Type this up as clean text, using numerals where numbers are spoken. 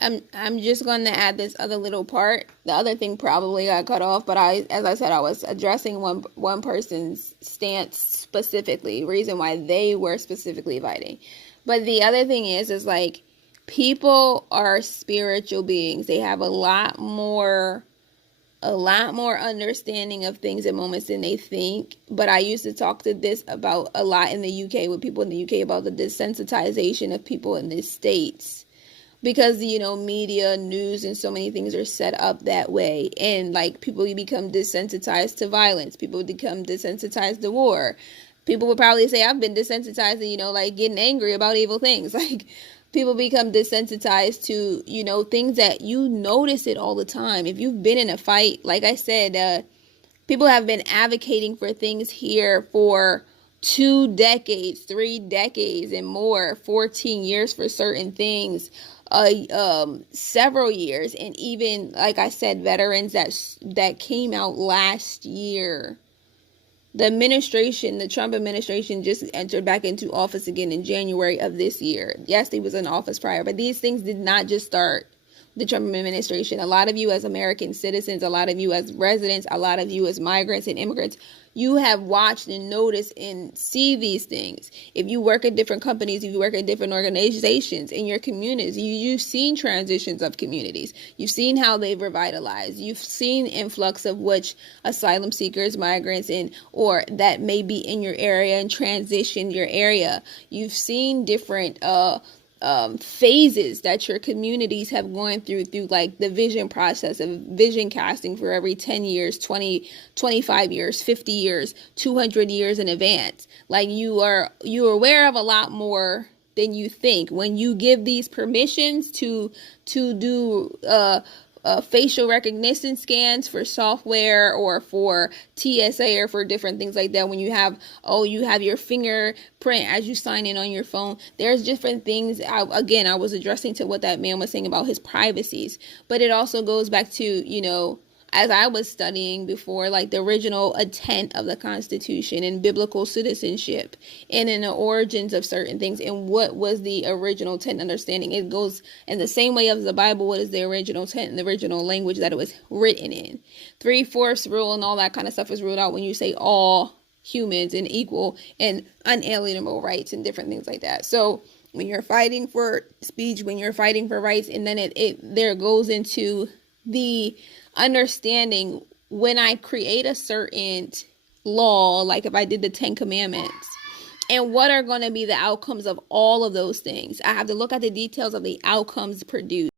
I'm just going to add this other little part. The other thing probably got cut off, but as I said, I was addressing one person's stance specifically, reason why they were specifically fighting. But the other thing is like, people are spiritual beings. They have a lot more understanding of things at moments than they think. But I used to talk to this about a lot in the UK, with people in the UK, about the desensitization of people in the States, because media, news, and so many things are set up that way, and like, people become desensitized to violence, people become desensitized to war. People would probably say, I've been desensitized to like getting angry about evil things. Like, people become desensitized to things that you notice it all the time. If you've been in a fight, like I said, people have been advocating for things here for 2 decades, 3 decades, and more, 14 years for certain things, several years. And even, like I said, veterans that came out last year. The Trump administration just entered back into office again in January of this year. Yes, he was in office prior, but these things did not just start the Trump administration. A lot of you as American citizens, a lot of you as residents, a lot of you as migrants and immigrants, you have watched and noticed and see these things. If you work at different companies, if you work at different organizations in your communities, you've seen transitions of communities. You've seen how they've revitalized. You've seen influx of which asylum seekers, migrants, or that may be in your area and transition your area. You've seen different phases that your communities have gone through like the vision process of vision casting for every 10 years, 20, 25 years, 50 years, 200 years in advance. Like, you're aware of a lot more than you think when you give these permissions to do facial recognition scans for software, or for TSA, or for different things like that. When you have your fingerprint as you sign in on your phone, there's different things. I was addressing to what that man was saying about his privacies, but it also goes back to, as I was studying before, like the original intent of the Constitution and biblical citizenship, and in the origins of certain things, and what was the original intent understanding. It goes in the same way as the Bible. What is the original intent and the original language that it was written in? 3/4 rule and all that kind of stuff is ruled out when you say all humans and equal and unalienable rights and different things like that. So when you're fighting for speech, when you're fighting for rights, and then it there goes into the understanding, when I create a certain law, like if I did the 10 Commandments, and what are going to be the outcomes of all of those things, I have to look at the details of the outcomes produced.